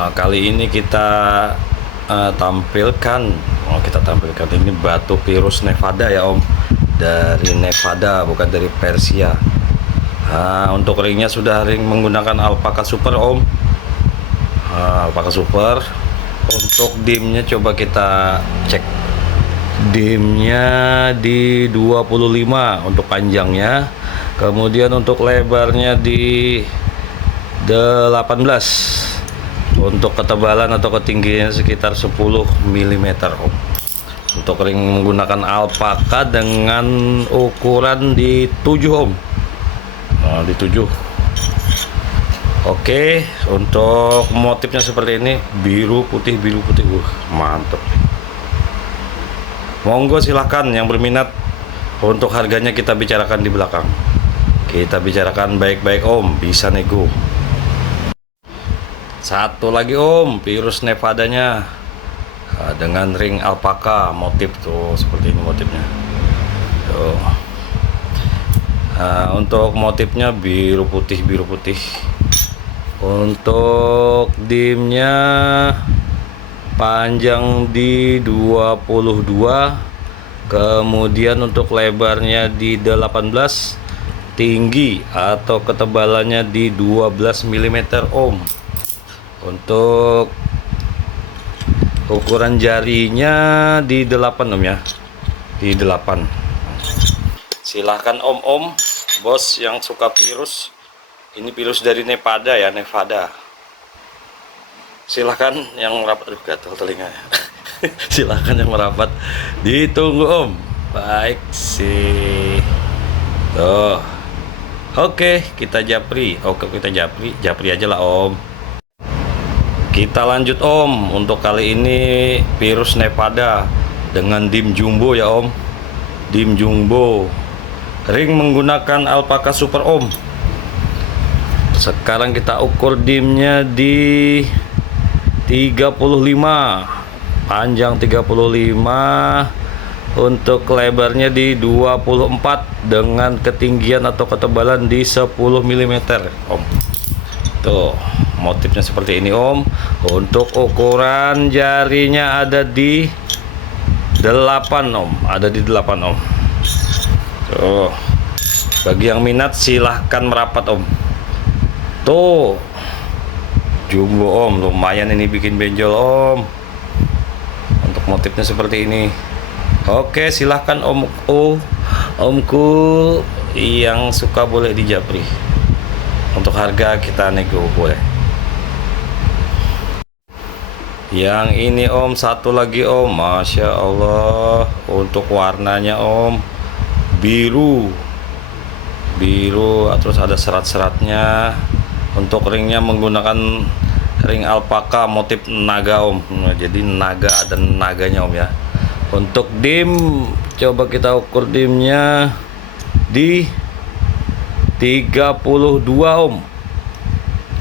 Kali ini kita tampilkan, ini batu Virus Nevada ya Om, dari Nevada bukan dari Persia. Untuk ringnya sudah ring menggunakan Alpaka Super Om, Alpaka Super. Untuk dimnya coba kita cek, dimnya di 25 untuk panjangnya, kemudian untuk lebarnya di 18, untuk ketebalan atau ketinggiannya sekitar 10 mm Om. Untuk ring menggunakan alpaka dengan ukuran di 7 Om, di 7. Oke, untuk motifnya seperti ini, biru putih, mantap. Monggo silahkan yang berminat. Untuk harganya kita bicarakan di belakang, kita bicarakan baik-baik Om, bisa nego. Satu lagi Om, Virus Nevadanya dengan ring alpaka, motif tuh seperti ini motifnya tuh. Untuk motifnya biru putih. Untuk dimnya panjang di 22, kemudian untuk lebarnya di 18, tinggi atau ketebalannya di 12 mm Om. Untuk ukuran jarinya di 8 Om ya, di 8. Silahkan Om bos yang suka virus. Ini virus dari Nevada ya, Nevada. Silahkan yang merapat, gatal telinganya. Silahkan yang merapat, ditunggu Om. Baik sih tuh. Oke, kita japri. Japri aja lah Om. Kita lanjut Om. Untuk kali ini Virus Nevada dengan dim jumbo ya Om, dim jumbo, ring menggunakan Alpaka Super Om. Sekarang kita ukur dimnya di 35, panjang 35, untuk lebarnya di 24, dengan ketinggian atau ketebalan di 10 mm Om. Tuh, motifnya seperti ini Om. Untuk ukuran jarinya ada di 8 Om, ada di 8 Om. Tuh, bagi yang minat silahkan merapat Om. Tuh, jumbo Om, lumayan ini bikin benjol Om. Untuk motifnya seperti ini. Oke, silahkan Omku yang suka boleh dijapri. Untuk harga kita nego boleh. Yang ini Om, satu lagi Om, Masya Allah. Untuk warnanya Om, biru, terus ada serat-seratnya. Untuk ringnya menggunakan ring alpaka motif naga Om. Jadi naga, ada naganya Om ya. Untuk dim, coba kita ukur dimnya di 32 Om.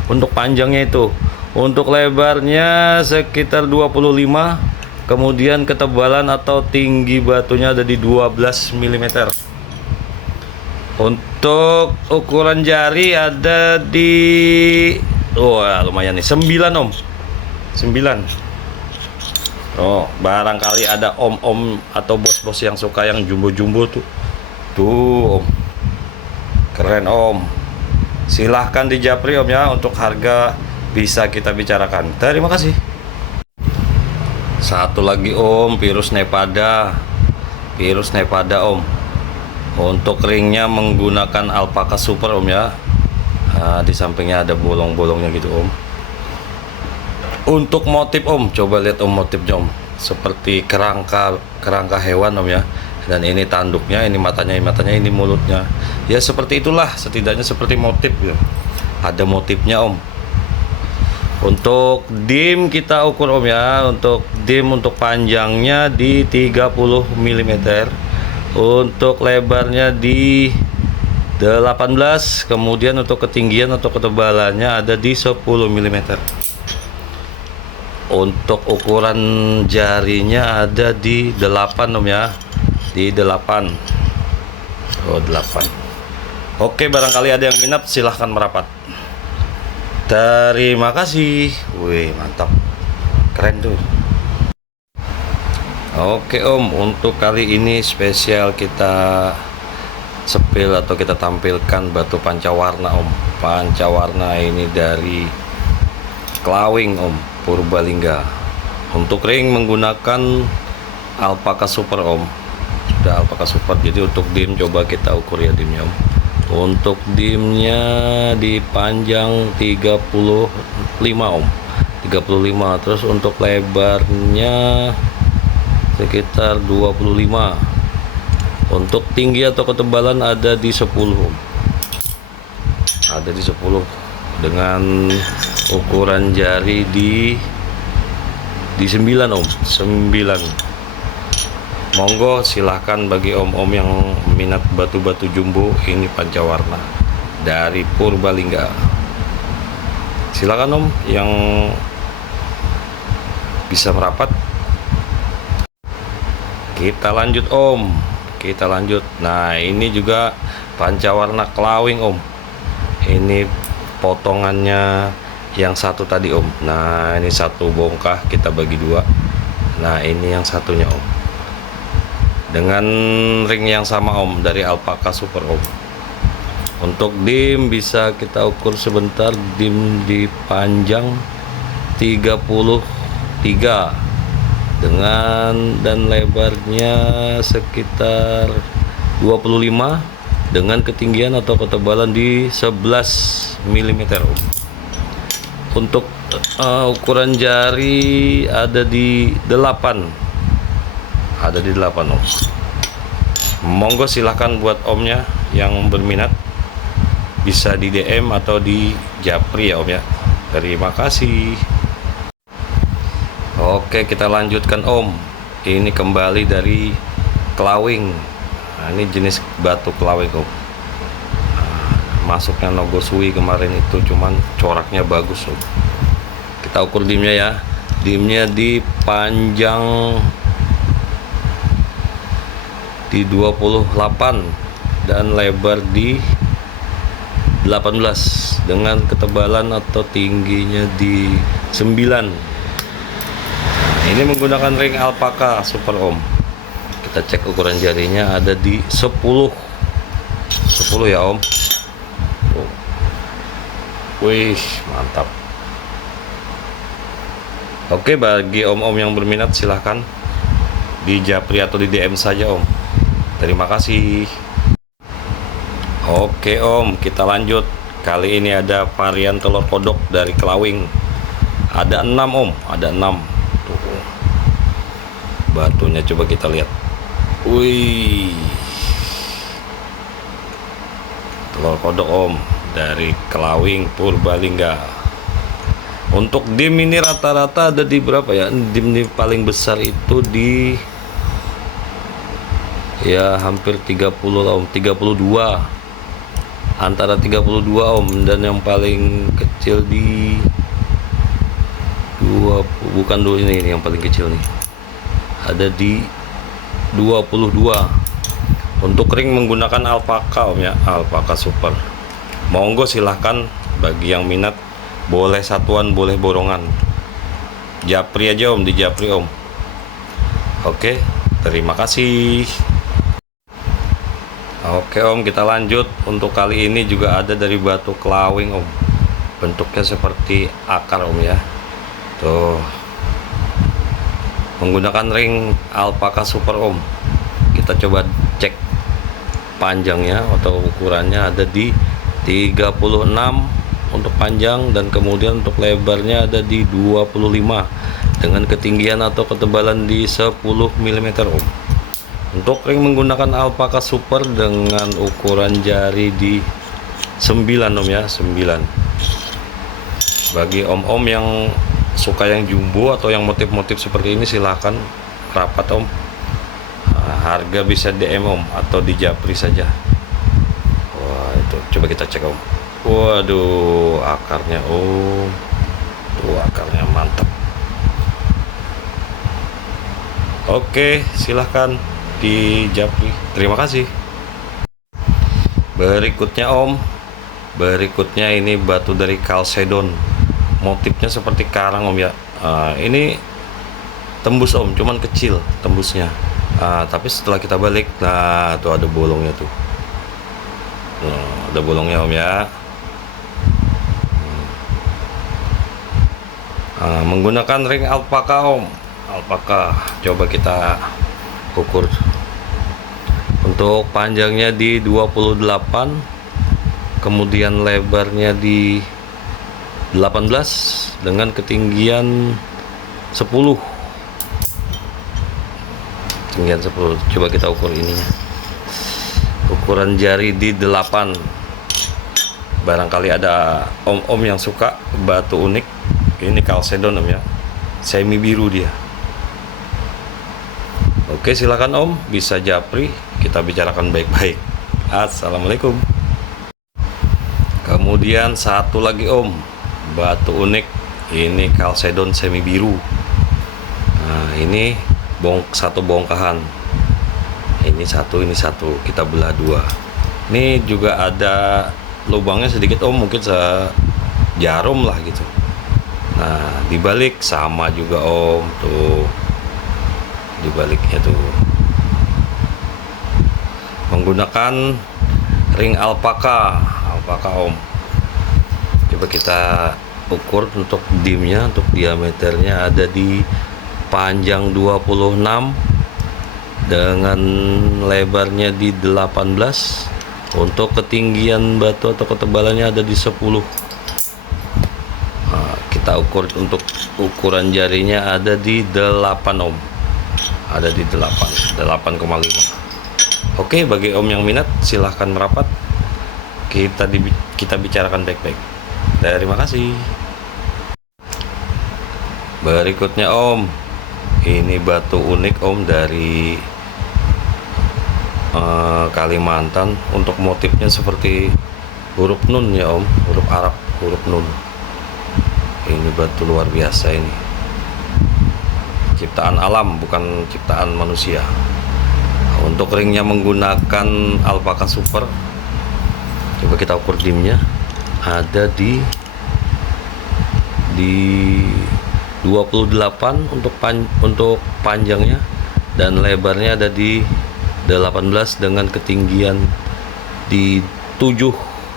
Untuk panjangnya itu. Untuk lebarnya sekitar 25, kemudian ketebalan atau tinggi batunya ada di 12 mm. Untuk ukuran jari ada di lumayan nih, 9 Om, 9. Barangkali ada Om atau bos-bos yang suka yang jumbo-jumbo tuh Om, keren Om. Silahkan dijapri Om ya. Untuk harga bisa kita bicarakan. Terima kasih. Satu lagi Om, Virus Nevada Om. Untuk ringnya menggunakan Alpaka Super Om ya. Di sampingnya ada bolong-bolongnya gitu Om. Untuk motif Om, coba lihat Om motifnya Om, seperti kerangka hewan Om ya. Dan ini tanduknya, ini matanya, ini mulutnya. Ya seperti itulah, setidaknya seperti motif ya. Ada motifnya Om. Untuk dim kita ukur Om ya. Untuk dim, untuk panjangnya di 30 mm, untuk lebarnya di 18, kemudian untuk ketinggian atau ketebalannya ada di 10 mm. Untuk ukuran jarinya ada di 8 Om ya, di 8. 8. Oke, barangkali ada yang minat silahkan merapat. Terima kasih. Wih, mantap. Keren tuh. Oke Om, untuk kali ini spesial kita sepil atau kita tampilkan batu pancawarna Om. Pancawarna ini dari Klawing Om, Purbalingga. Untuk ring menggunakan Alpaka Super Om. Sudah Alpaka Super. Jadi untuk dim coba kita ukur ya dimnya Om. Untuk dimnya di panjang 35 Om. 35. Terus untuk lebarnya sekitar 25. Untuk tinggi atau ketebalan ada di 10 Om. Ada di 10 dengan ukuran jari di 9 Om. 9. Monggo silahkan bagi om-om yang minat batu-batu jumbo ini pancawarna dari Purbalingga. Silakan Om yang bisa merapat. Kita lanjut Om. Kita lanjut. Nah, ini juga pancawarna Klawing Om. Ini potongannya yang satu tadi Om. Nah, ini satu bongkah kita bagi dua. Nah, ini yang satunya Om. Dengan ring yang sama Om dari Alpaka Super Om. Untuk dim bisa kita ukur sebentar. Dim di panjang 33 dengan dan lebarnya sekitar 25 dengan ketinggian atau ketebalan di 11 mm Om. Untuk ukuran jari ada di 8. Ada di 8 Om. Monggo silahkan buat omnya yang berminat bisa di DM atau di Japri ya Om ya. Terima kasih. Oke, kita lanjutkan Om. Ini kembali dari Klawing. Nah, ini jenis batu Klawing Om. Masuknya Nogosui kemarin itu, cuman coraknya bagus Om. Kita ukur dimnya ya. Dimnya di panjang di 28 dan lebar di 18 dengan ketebalan atau tingginya di 9. Ini menggunakan ring Alpaka Super Om. Kita cek ukuran jarinya ada di 10 ya Om. Wih, mantap. Oke, bagi om-om yang berminat silahkan di Japri atau di DM saja Om. Terima kasih. Oke Om, kita lanjut. Kali ini ada varian telur kodok dari Klawing. Ada 6 Om, ada 6. Tuh. Batunya coba kita lihat. Wih. Telur kodok Om dari Klawing Purbalingga. Untuk dim ini rata-rata ada di berapa ya? Dim ini paling besar itu di ya hampir 30 Om, 32. Antara 32 Om, dan yang paling kecil di 20, bukan dulu ini yang paling kecil nih. Ada di 22. Untuk ring menggunakan Alpaka Om ya, Alpaka Super. Monggo silahkan bagi yang minat, boleh satuan, boleh borongan. Japri aja Om, di Japri Om. Oke, terima kasih. Oke Om, kita lanjut. Untuk kali ini juga ada dari batu Klawing Om. Bentuknya seperti akar Om ya. Tuh. Menggunakan ring Alpaka Super Om. Kita coba cek panjangnya atau ukurannya ada di 36 untuk panjang, dan kemudian untuk lebarnya ada di 25 dengan ketinggian atau ketebalan di 10 mm Om. Untuk ring menggunakan Alpaka Super dengan ukuran jari di 9 Om ya, 9. Bagi om-om yang suka yang jumbo atau yang motif-motif seperti ini silahkan rapat Om. Harga bisa DM Om atau di Japri saja. Wah, itu coba kita cek Om. Waduh, akarnya Om. Tuh akarnya mantap. Oke, silahkan di Japri. Terima kasih. Berikutnya Om, Berikutnya ini batu dari Chalcedon, motifnya seperti karang om ya. Ini tembus om, cuman kecil tembusnya. Tapi setelah kita balik, nah tuh ada bolongnya tuh. Ada bolongnya om ya. Menggunakan ring alpaka om. Alpaka, coba kita ukur. Untuk panjangnya di 28, kemudian lebarnya di 18 dengan ketinggian 10. Ketinggian 10. Coba kita ukur ininya. Ukuran jari di 8. Barangkali ada om-om yang suka batu unik. Ini Chalcedon om ya. Semi biru dia. Oke, silakan om, bisa japri, kita bicarakan baik-baik. Assalamualaikum. Kemudian satu lagi om, batu unik, ini Chalcedon semi biru. Nah ini satu bongkahan, ini satu, kita belah dua. Ini juga ada lubangnya sedikit om, mungkin sejarum lah gitu. Nah dibalik sama juga om, tuh dibaliknya tuh menggunakan ring alpaka om. Coba kita ukur untuk dimnya, untuk diameternya ada di panjang 26 dengan lebarnya di 18. Untuk ketinggian batu atau ketebalannya ada di 10. Kita ukur untuk ukuran jarinya ada di 8 om, ada di 8,5. Oke, bagi om yang minat silahkan merapat, kita bicarakan baik-baik. Terima kasih. Berikutnya om, ini batu unik om dari Kalimantan. Untuk motifnya seperti huruf nun ya om, huruf Arab, huruf nun. Ini batu luar biasa ini, ciptaan alam bukan ciptaan manusia. Untuk ringnya menggunakan alpaka super. Coba kita ukur dimnya, ada di 28 untuk panjangnya, dan lebarnya ada di 18 dengan ketinggian di 7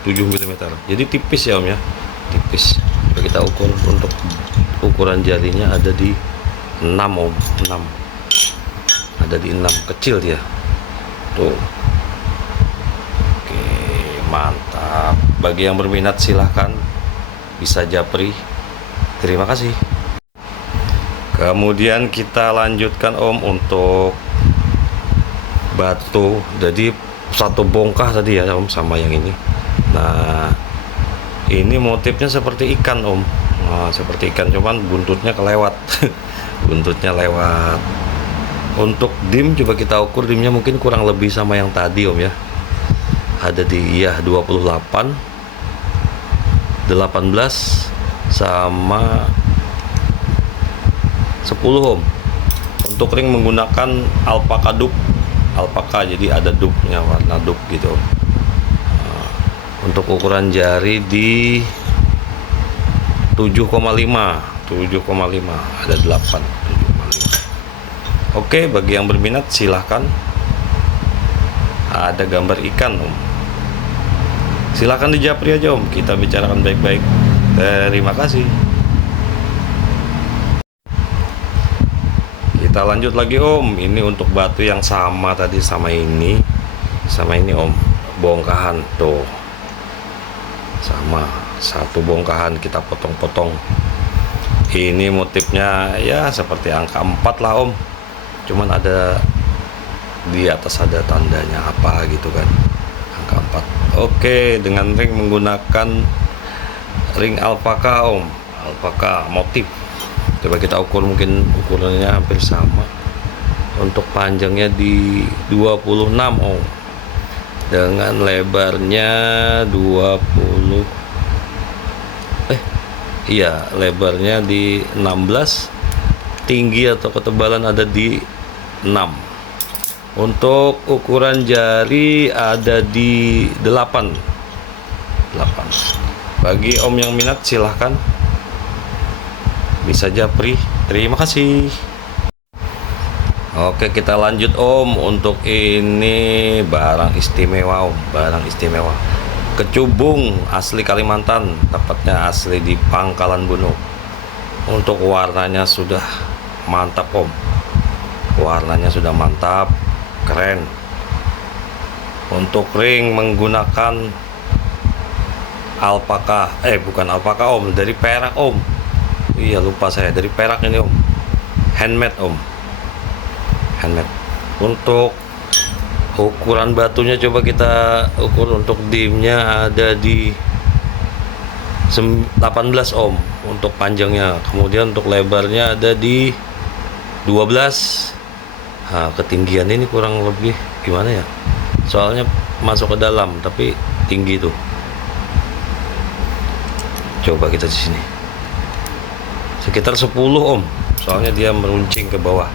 mm. Jadi tipis ya om ya, tipis. Coba kita ukur untuk ukuran jarinya ada di 6 om, 6. Ada di 6, kecil dia. Tuh. Oke, mantap. Bagi yang berminat silahkan bisa japri. Terima kasih. Kemudian kita lanjutkan om untuk batu. Jadi satu bongkah tadi ya om sama yang ini. Nah, ini motifnya seperti ikan om. Nah, seperti ikan, cuman buntutnya kelewat. Buntutnya lewat. Untuk dim coba kita ukur, dimnya mungkin kurang lebih sama yang tadi om ya. Ada di 28, 18 sama 10 om. Untuk ring menggunakan alpaka dub. Alpaka, jadi ada dubnya, warna dub gitu. Untuk ukuran jari di 7,5, ada 8, 7,5. Oke, bagi yang berminat silahkan. Ada gambar ikan om, silahkan dijapri aja om, kita bicarakan baik-baik. Terima kasih. Kita lanjut lagi om, ini untuk batu yang sama tadi, sama ini om, bongkahan tuh. Sama, satu bongkahan kita potong-potong. Ini motifnya ya seperti angka 4 lah om, cuman ada di atas ada tandanya apa gitu kan, angka 4. Oke, dengan ring menggunakan ring alpaka om, alpaka motif. Coba kita ukur, mungkin ukurannya hampir sama. Untuk panjangnya di 26 om, dengan lebarnya 20, lebarnya di 16, tinggi atau ketebalan ada di 6. Untuk ukuran jari ada di 8. 8. Bagi om yang minat silahkan bisa japri. Terima kasih. Oke, kita lanjut om. Untuk ini barang istimewa om, barang istimewa. Kecubung asli Kalimantan, tepatnya asli di Pangkalan Bun om. Untuk warnanya sudah mantap om. Warnanya sudah mantap, keren. Untuk ring menggunakan alpaka, bukan alpaka om, dari perak om. Iya, lupa saya, dari perak ini om. Handmade om, handmade. Untuk ukuran batunya coba kita ukur. Untuk dimnya ada di 18 om untuk panjangnya, kemudian untuk lebarnya ada di 12. Nah, ketinggian ini kurang lebih gimana ya, soalnya masuk ke dalam tapi tinggi tuh. Coba kita di sini sekitar 10 om, soalnya dia meruncing ke bawah.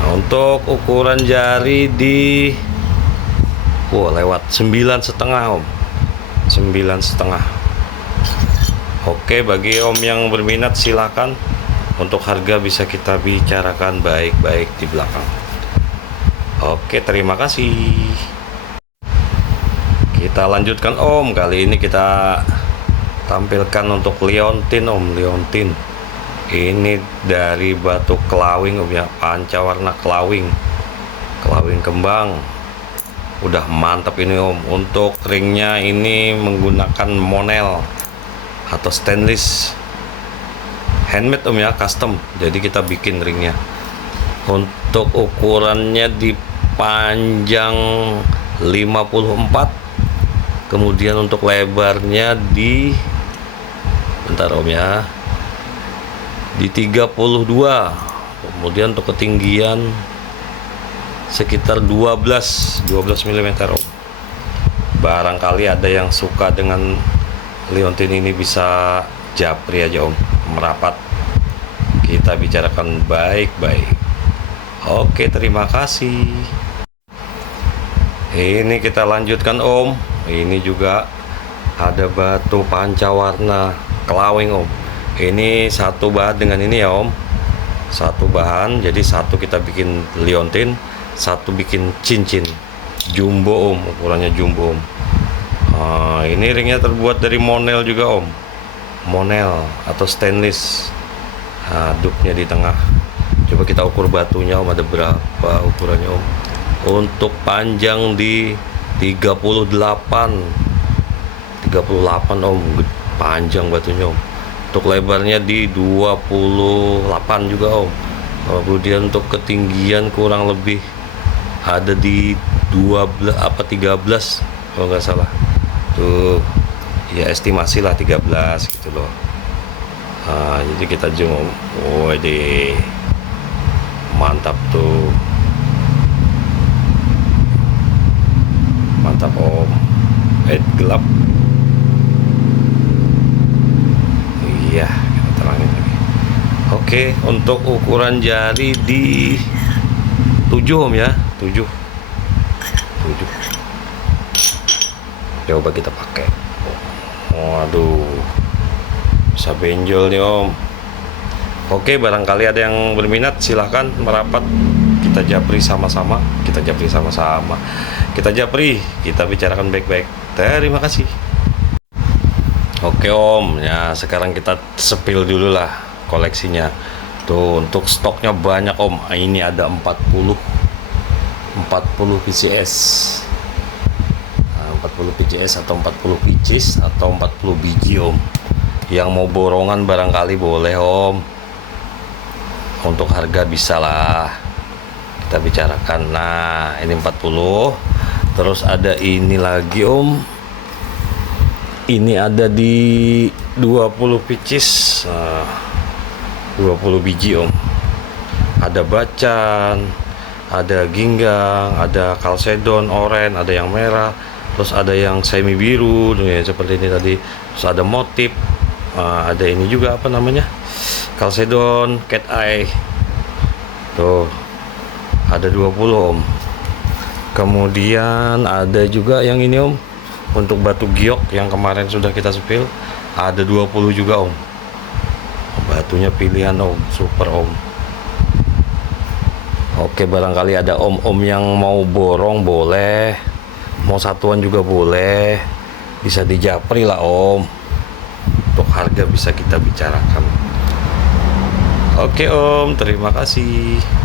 Nah, untuk ukuran jari di lewat 9,5 om, 9,5. Oke, bagi om yang berminat silakan. Untuk harga bisa kita bicarakan baik-baik di belakang. Oke, terima kasih. Kita lanjutkan om. Kali ini kita tampilkan untuk liontin om, liontin. Ini dari batu kelawing om ya, pancawarna kelawing, kelawing kembang. Udah mantap ini om. Untuk ringnya ini menggunakan monel atau stainless, handmade om ya, custom. Jadi kita bikin ringnya. Untuk ukurannya di panjang 54, kemudian untuk lebarnya di bentar om ya, di 32. Kemudian untuk ketinggian sekitar 12 mm om. Barangkali ada yang suka dengan liontin ini bisa japri aja om, merapat. Kita bicarakan baik-baik. Oke, terima kasih. Ini kita lanjutkan om. Ini juga ada batu pancawarna kelawing om. Ini satu bahan dengan ini ya om, satu bahan. Jadi satu kita bikin liontin, satu bikin cincin jumbo om, ukurannya jumbo om. Ini ringnya terbuat dari monel juga om, monel atau stainless. Dupnya di tengah. Coba kita ukur batunya om, ada berapa ukurannya om. Untuk panjang di 38 om, panjang batunya om. Untuk lebarnya di 28 juga om. Kemudian untuk ketinggian kurang lebih ada di 12 apa 13 kalau nggak salah tuh ya, estimasi lah 13 gitu loh. Jadi kita zoom om. Waduh, mantap tuh, mantap om. Gelap. Iya, kita terangin lagi. Oke, untuk ukuran jari di 7 om ya, 7. Coba kita pakai. Waduh, bisa benjol nih om. Oke, barangkali ada yang berminat silahkan merapat. Kita japri sama-sama. Kita japri, kita bicarakan baik-baik. Terima kasih. Oke om, ya sekarang kita sepil dulu lah koleksinya. Tuh, untuk stoknya banyak om. Ini ada 40 PCS. 40 PCS atau 40 pieces atau 40 biji om. Yang mau borongan barangkali boleh om. Untuk harga bisa lah kita bicarakan. Nah, ini 40. Terus ada ini lagi om. Ini ada di 20 pieces, 20 biji om. Ada bacan, ada ginggang, ada kalsedon, oren, ada yang merah, terus ada yang semi biru ya, seperti ini tadi. Terus ada motif, ada ini juga apa namanya, kalsedon, cat eye. Tuh ada 20 om. Kemudian ada juga yang ini om, Untuk batu giok yang kemarin sudah kita spill ada 20 juga om. Batunya pilihan om, super om. Oke, barangkali ada om-om yang mau borong boleh, mau satuan juga boleh, bisa dijapri lah om. Untuk harga bisa kita bicarakan. Oke om, terima kasih.